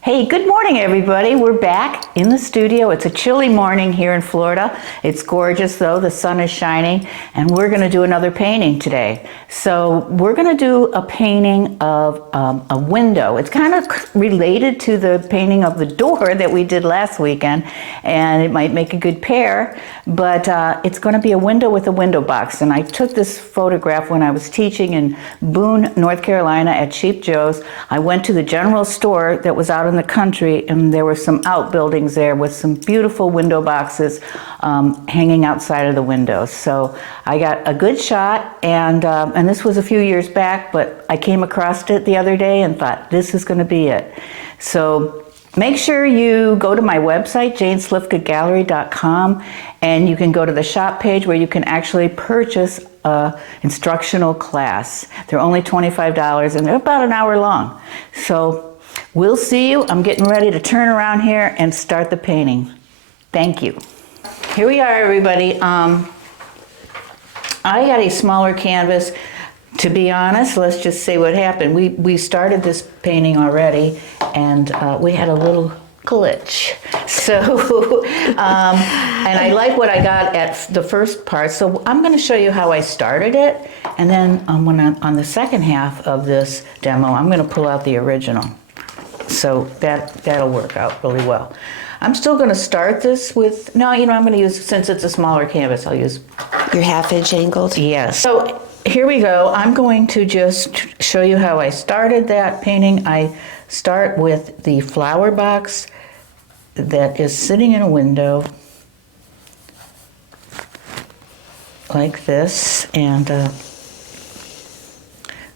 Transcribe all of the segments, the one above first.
Hey, good morning, everybody. We're back in the studio. It's a chilly morning here in Florida. It's gorgeous, though. The sun is shining, and we're going to do another painting today. So we're going to do a painting of a window. It's kind of related to the painting of the door that we did last weekend, and it might make a good pair, but it's going to be a window with a window box. And I took this photograph when I was teaching in Boone, North Carolina at Cheap Joe's. I went to the general store that was out in the country, and there were some outbuildings there with some beautiful window boxes hanging outside of the windows. So I got a good shot, and this was a few years back, but I came across it the other day and thought, this is going to be it. So make sure you go to my website, janeslifkagallery.com, and you can go to the shop page where you can actually purchase an instructional class. They're only $25, and they're about an hour long. So we'll see you. I'm getting ready to turn around here and start the painting. Thank you. Here we are, everybody. I got a smaller canvas. To be honest, let's just say what happened. We started this painting already, and we had a little glitch. So, and I like what I got at the first part. So I'm going to show you how I started it, and then on the second half of this demo, I'm going to pull out the original. So that'll work out really well. I'm still going to start this with, I'm going to use, since it's a smaller canvas, I'll use your half-inch angled? Yes. So here we go. I'm going to just show you how I started that painting. I start with the flower box that is sitting in a window like this, and the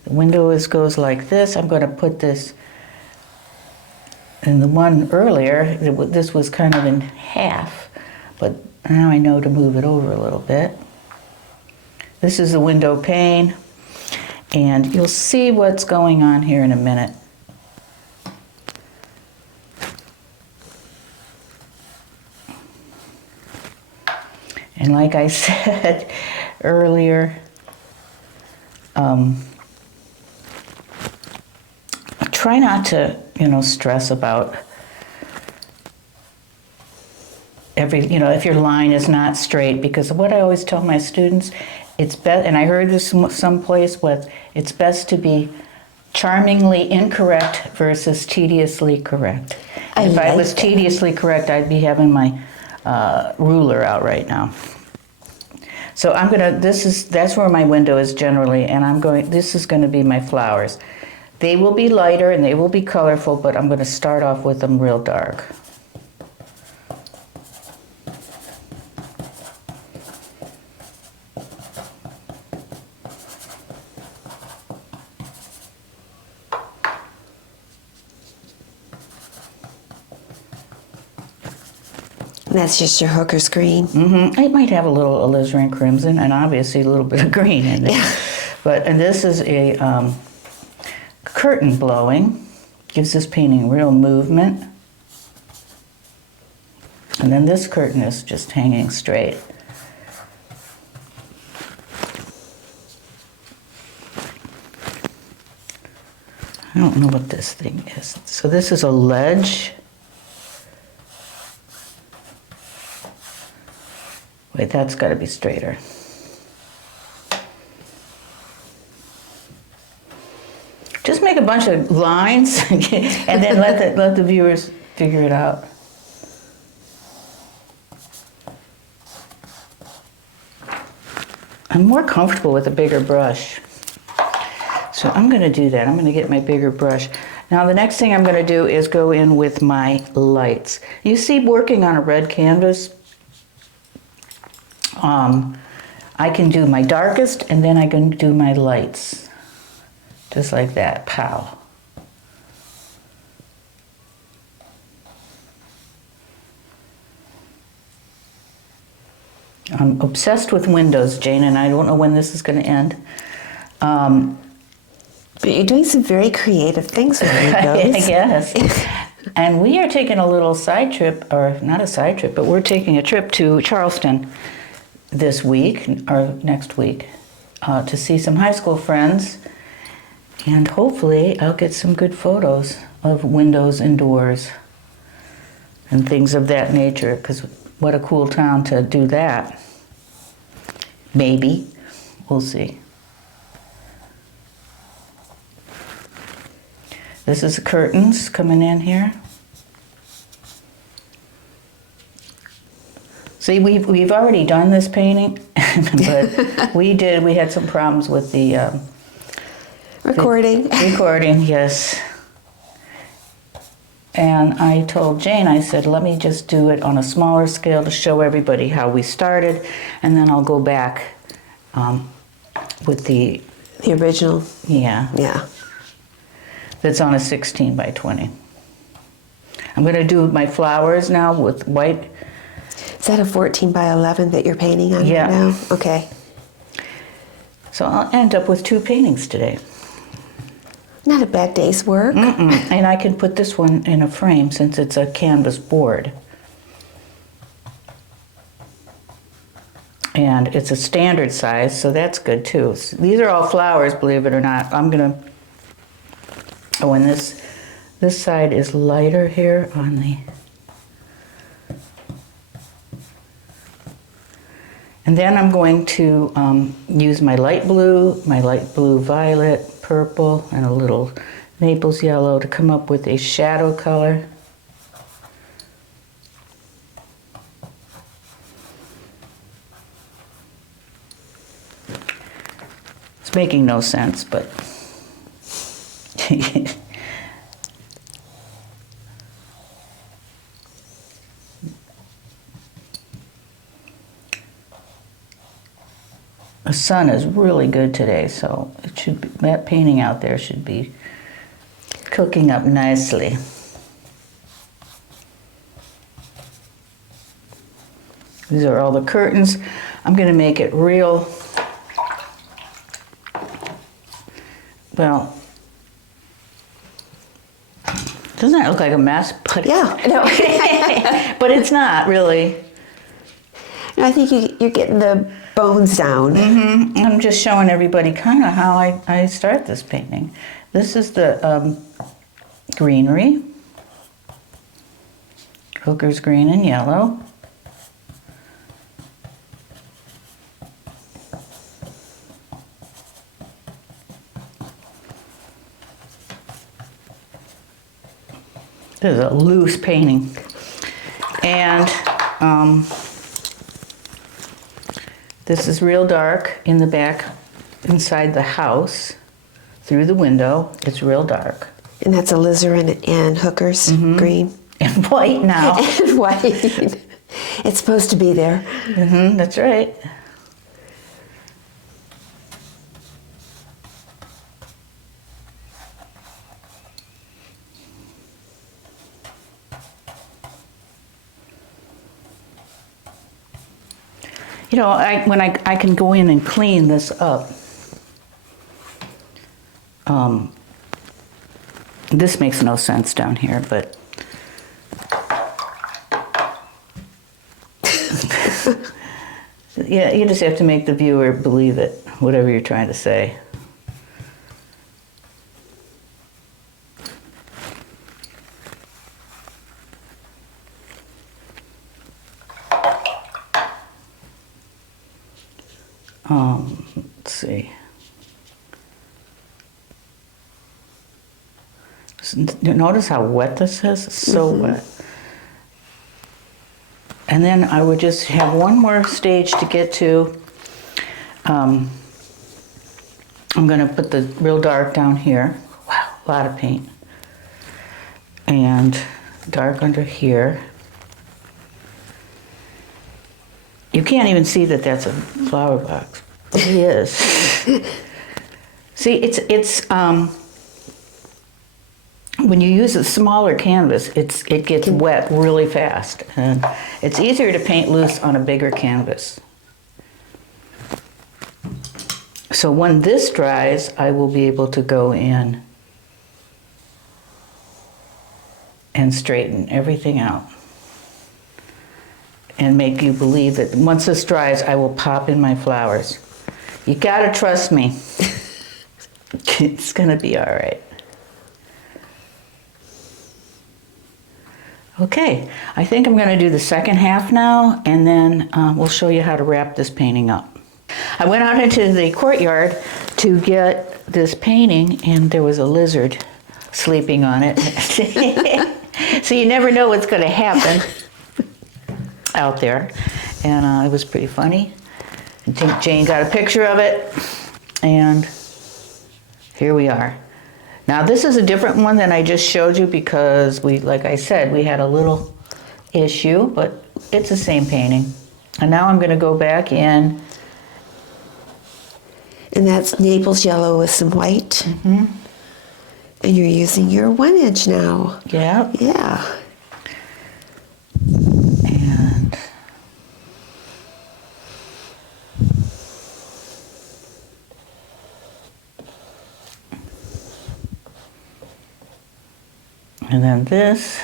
window goes like this. I'm going to put this. And the one earlier, this was kind of in half, but now I know to move it over a little bit. This is the window pane, and you'll see what's going on here in a minute. And like I said earlier, try not to, stress about if your line is not straight, because what I always tell my students, it's best, and I heard this someplace, it's best to be charmingly incorrect versus tediously correct. If I was tediously correct, I'd be having my ruler out right now. So that's where my window is generally, and this is going to be my flowers. They will be lighter and they will be colorful, but I'm going to start off with them real dark. And that's just your hooker's green? Mm-hmm. It might have a little alizarin crimson and obviously a little bit of green in it. Yeah. And this is a curtain blowing, gives this painting real movement. And then this curtain is just hanging straight. I don't know what this thing is. So this is a ledge. Wait, that's got to be straighter. Just make a bunch of lines and then let the viewers figure it out. I'm more comfortable with a bigger brush. So I'm going to do that. I'm going to get my bigger brush. Now the next thing I'm going to do is go in with my lights. You see, working on a red canvas, I can do my darkest and then I can do my lights. Just like that, pow. I'm obsessed with windows, Jane, and I don't know when this is going to end. But you're doing some very creative things with windows. I guess. And we are taking a little side trip, or not a side trip, but we're taking a trip to Charleston this week, or next week, to see some high school friends. And hopefully I'll get some good photos of windows and doors and things of that nature, because what a cool town to do that. Maybe. We'll see. This is the curtains coming in here. See, we've already done this painting, but we had some problems with the Recording. Recording, yes. And I told Jane, I said, let me just do it on a smaller scale to show everybody how we started, and then I'll go back with the original. Yeah. Yeah. That's on a 16 by 20. I'm going to do my flowers now with white. Is that a 14 by 11 that you're painting on Yeah. right now? Okay. So I'll end up with 2 paintings today. Not a bad day's work. And I can put this one in a frame since it's a canvas board. And it's a standard size, so that's good too. These are all flowers, believe it or not. I'm going to... Oh, and this side is lighter here on the... And then I'm going to use my light blue violet, purple, and a little Naples yellow to come up with a shadow color. It's making no sense, but... The sun is really good today, so it should be, that painting out there should be cooking up nicely. These are all the curtains. I'm going to make it real, well, doesn't that look like a mess? But Yeah. No. but it's not really. I think you're getting the bones down. I'm just showing everybody kind of how I start this painting. This is the greenery, hooker's green and yellow. This is a loose painting. And this is real dark in the back, inside the house, through the window. It's real dark. And that's alizarin and hookers green. And white now. And white. It's supposed to be there. That's right. You know, when I can go in and clean this up. This makes no sense down here, but yeah, you just have to make the viewer believe it, whatever you're trying to say. Let's see. Notice how wet this is? It's so wet. And then I would just have one more stage to get to. I'm going to put the real dark down here. Wow, a lot of paint. And dark under here. You can't even see that that's a flower box. It is. See, it's when you use a smaller canvas, it gets wet really fast, and it's easier to paint loose on a bigger canvas. So when this dries, I will be able to go in and straighten everything out and make you believe that once this dries, I will pop in my flowers. You gotta trust me. It's gonna be all right. Okay, I think I'm going to do the second half now, and then we'll show you how to wrap this painting up. I went out into the courtyard to get this painting, and there was a lizard sleeping on it. So you never know what's going to happen out there. And it was pretty funny. I think Jane got a picture of it, and here we are. Now this is a different one than I just showed you because like I said, we had a little issue, but it's the same painting. And now I'm going to go back in. And that's Naples yellow with some white. Mm-hmm. And you're using your 1 inch now. Yeah. Yeah. And then this,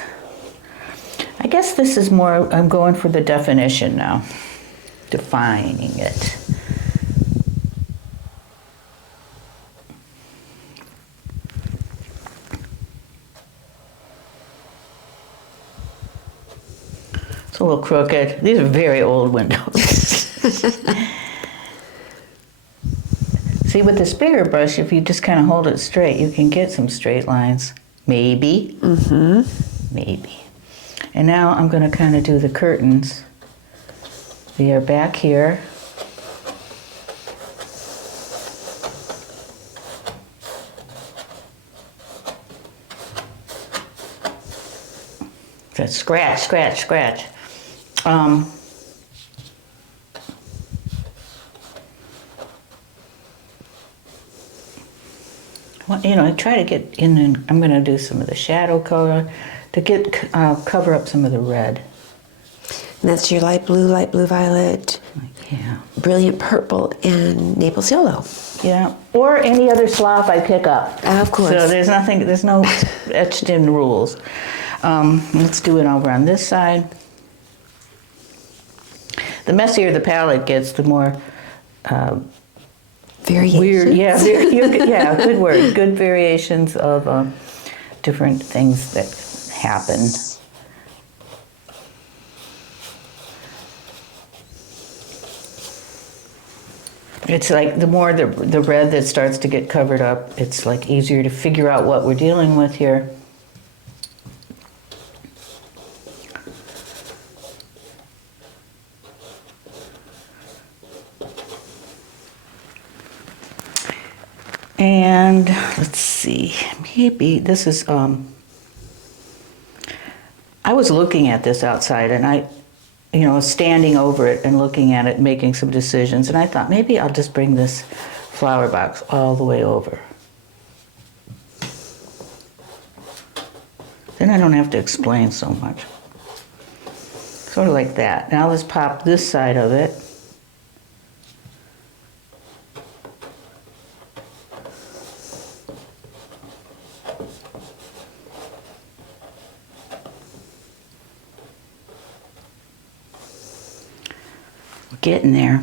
I guess this is more, I'm going for the definition now, defining it. It's a little crooked. These are very old windows. See, with this bigger brush, if you just kind of hold it straight, you can get some straight lines. Maybe. Mm-hmm. Maybe. And now I'm going to kind of do the curtains. They are back here. That's scratch, scratch, scratch. Well, you know, I try to get in, and I'm going to do some of the shadow color to get cover up some of the red. And that's your light blue, violet, yeah, brilliant purple, and Naples yellow. Yeah, or any other slop I pick up. Of course. So there's no etched in rules. Let's do it over on this side. The messier the palette gets, the more variations. Weird, yeah, yeah, good word. Good variations of different things that happen. It's like the more the red that starts to get covered up, it's like easier to figure out what we're dealing with here. And let's see, maybe this is, I was looking at this outside, and I, you know, standing over it and looking at it, making some decisions, and I thought maybe I'll just bring this flower box all the way over. Then I don't have to explain so much. Sort of like that. Now let's pop this side of it. Getting there.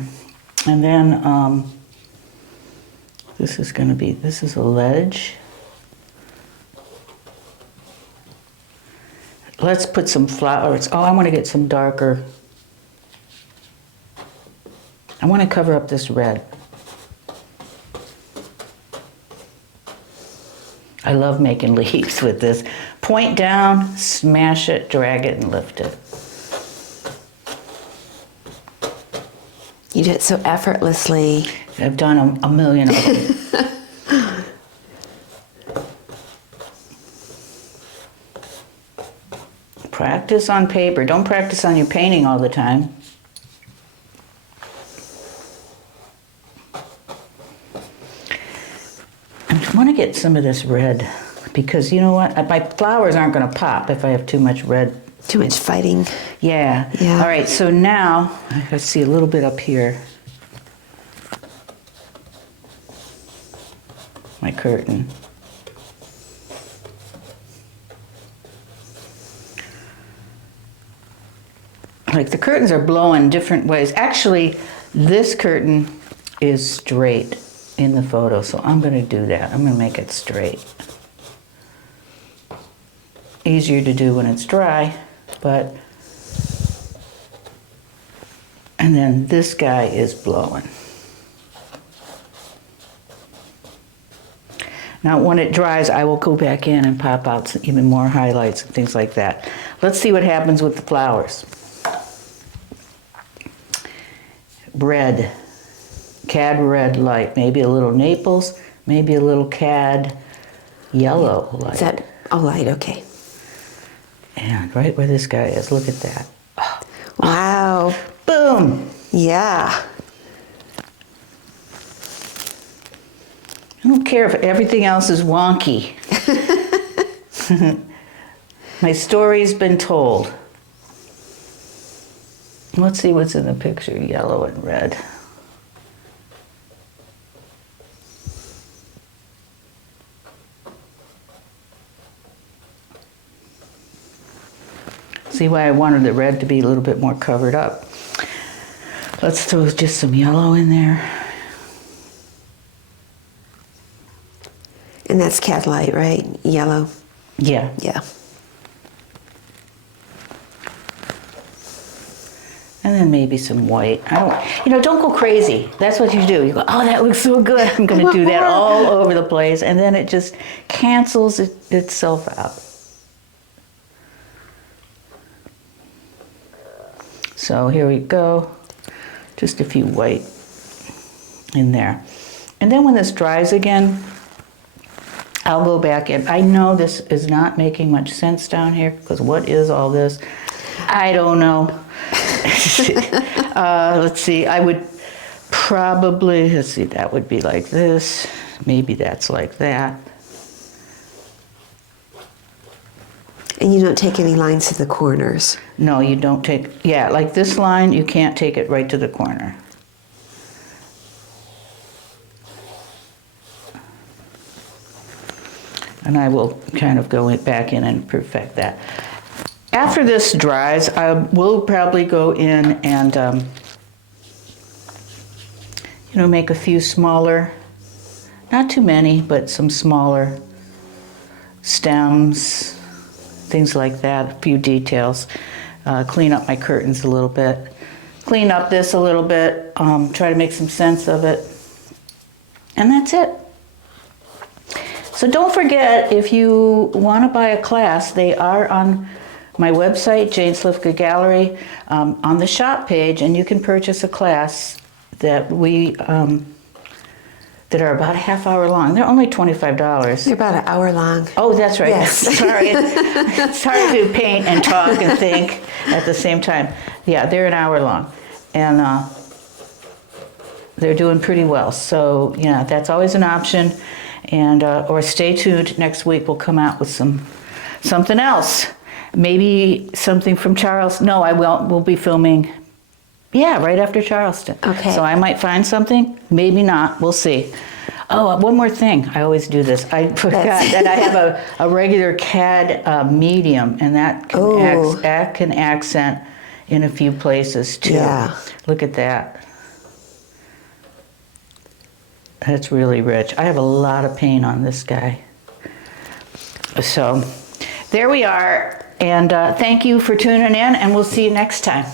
And then this is going to be, this is a ledge. Let's put some flowers. Oh, I want to get some darker. I want to cover up this red. I love making leaves with this. Point down, smash it, drag it, and lift it. You do it so effortlessly. I've done a million of them. Practice on paper. Don't practice on your painting all the time. I want to get some of this red because you know what? My flowers aren't going to pop if I have too much red. Too much fighting. Yeah. Yeah. All right, so now I see a little bit up here. My curtain. Like the curtains are blowing different ways. Actually, this curtain is straight in the photo, so I'm going to do that. I'm going to make it straight. Easier to do when it's dry. but, and then this guy is blowing. Now when it dries, I will go back in and pop out some even more highlights and things like that. Let's see what happens with the flowers. Red, cad red light, maybe a little Naples, maybe a little cad yellow light. Is that a light? Okay. And right where this guy is, look at that. Oh, Wow. boom! Yeah. I don't care if everything else is wonky. My story's been told. Let's see what's in the picture, yellow and red. See why I wanted the red to be a little bit more covered up. Let's throw just some yellow in there. And that's cat light, right? Yellow. Yeah. Yeah. And then maybe some white. Don't go crazy. That's what you do. You go, oh, that looks so good. I'm going to do that all over the place. And then it just cancels itself out. So here we go. Just a few white in there. And then when this dries again, I'll go back in. I know this is not making much sense down here, because what is all this? I don't know. Let's see, I would probably, that would be like this. Maybe that's like that. And you don't take any lines to the corners. No, you don't take, yeah, like this line, you can't take it right to the corner. And I will kind of go back in and perfect that. After this dries, I will probably go in and, make a few smaller, not too many, but some smaller stems, things like that, a few details. Clean up my curtains a little bit. Clean up this a little bit, try to make some sense of it. And that's it. So don't forget, if you want to buy a class, they are on my website, Jane Slifka Gallery, on the shop page, and you can purchase a class that that are about a half hour long. They're only $25. They're about an hour long. Oh, that's right. Yes. Sorry. It's hard to paint and talk and think at the same time. Yeah, they're an hour long. And they're doing pretty well. So, that's always an option. And or stay tuned. Next week we'll come out with something else. Maybe something from Charleston. No, I won't. We'll be filming, right after Charleston. Okay. So I might find something. Maybe not. We'll see. Oh, one more thing. I always do this. I forgot that I have a regular CAD medium, and that can accent in a few places too. Yeah. Look at that. That's really rich. I have a lot of paint on this guy. So there we are. And thank you for tuning in, and we'll see you next time.